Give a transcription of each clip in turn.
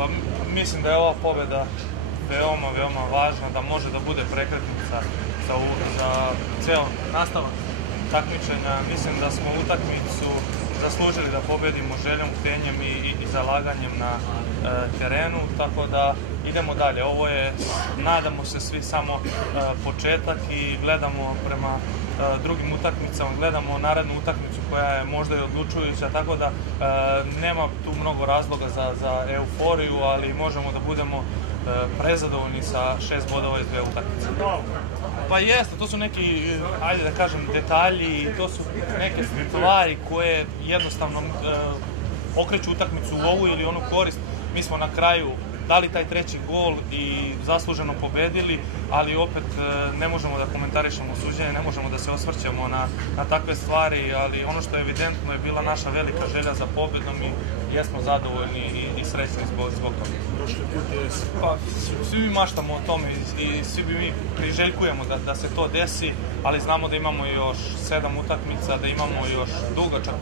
Pa mislim da je ova pobjeda veoma važna, da može da bude prekretnica za ceo nastavak takmičenja. Mislim da smo utakmicu zaslužili da pobedimo željom, htenjem i zalaganjem na terenu, tako da idemo dalje. Ovo je, nadamo se svi, samo početak i gledamo prema drugim utakmicama, gledamo narednu utakmicu koja je možda i odlučujuća, tako da nema tu mnogo razloga za euforiju, ali možemo da budemo prezadovoljni sa 6 bodova iz 2 utakmice. Pa jeste, to su neki, ajde da kažem, detalji, to su neke stvari koje jednostavno okreću utakmicu u ovu ili onu korist. Mi smo na kraju dali taj treći gol i zasluženo pobedili, ali opet ne možemo da komentarišemo suđenje, ne možemo da se osvrćemo na takve stvari, ali ono što je evidentno je bila naša velika želja za pobedom i jesmo zadovoljni i srećni zbog toga. Pa, svi mi maštamo o tome i svi mi priželjkujemo da se to desi, ali znamo da imamo još 7 utakmica, da imamo još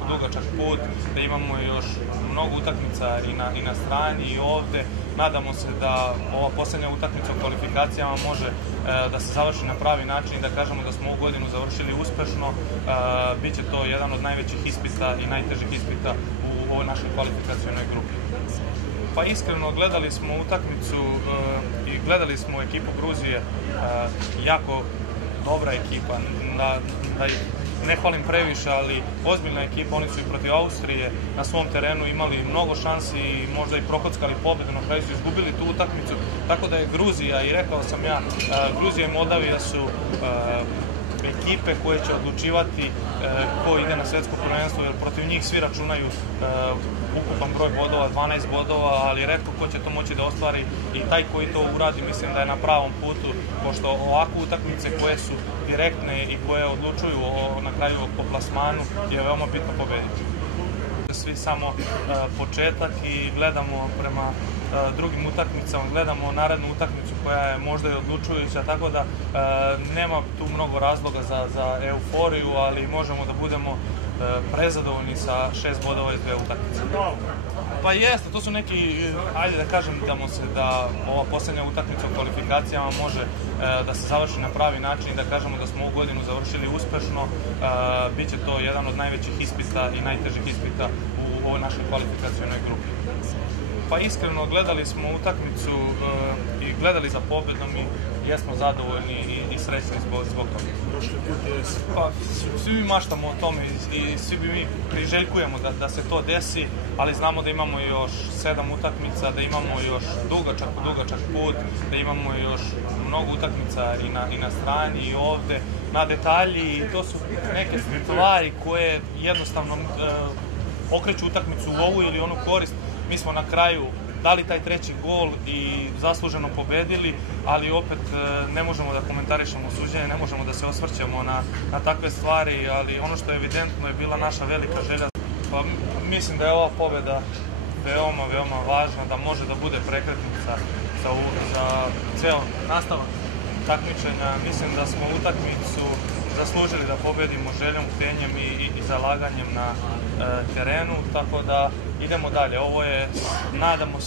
dugačak put, da imamo još mnogo utakmica i na strani i ovde. Nadamo se da ova posljednja utakmica u kvalifikacijama može da se završi na pravi način i da kažemo da smo ovu godinu završili uspešno. Biće to jedan od najvećih ispita i najtežih ispita u ovoj našoj kvalifikacionoj grupi. Pa iskreno, gledali smo utakmicu i gledali smo ekipu Gruzije, jako dobra ekipa, da ih ne hvalim previše, ali ozbiljna ekipa. Oni su i protiv Austrije na svom terenu imali mnogo šansi i možda i prokockali pobedu, na kraju su izgubili tu utakmicu, tako da je Gruzija, i rekao sam ja, Gruzija i Moldavija su ekipe koje će odlučivati ko ide na svetsko prvenstvo, jer protiv njih svi računaju ukupan broj bodova, 12 bodova, ali retko ko će to moći da ostvari i taj koji to uradi mislim da je na pravom putu, pošto ovakve utakmice koje su direktne i koje odlučuju na kraju o plasmanu je veoma bitno pobediti. Svi samo početak i gledamo prema drugim utakmicama, gledamo narednu utakmicu koja je možda i odlučujuća, tako da nema tu mnogo razloga za euforiju, ali možemo da budemo prezadovoljni sa 6 bodova iz 2 utakmice. Pa jeste, to su neki, ajde da kažem, da ova posljednja utakmica u kvalifikacijama može da se završi na pravi način i da kažemo da smo ovu godinu završili uspešno. Biće to jedan od najvećih ispita i najtežih ispita u ovoj našoj kvalifikacionoj grupi. Pa iskreno, gledali smo utakmicu i gledali za pobedom i jesmo zadovoljni i srećni zbog toga. Pa svi mi maštamo o tome i svi mi priželjkujemo da se to desi, ali znamo da imamo još 7 utakmica, da imamo još dugačak put, da imamo još mnogo utakmica i na strani i ovde, na detalji, i to su neke stvari koje jednostavno okreću utakmicu u ovu ili onu korist. Mi smo na kraju dali taj treći gol i zasluženo pobedili, ali opet ne možemo da komentarišemo suđenje, ne možemo da se osvrćemo na takve stvari, ali ono što je evidentno je bila naša velika želja. Pa mislim da je ova pobjeda veoma važna, da može da bude prekretnica za ceo nastavak takmičenja. Mislim da smo utakmicu zaslužili da pobedimo željom, htenjem i zalaganjem na terenu, tako da idemo dalje. Ovo je, nadamo se,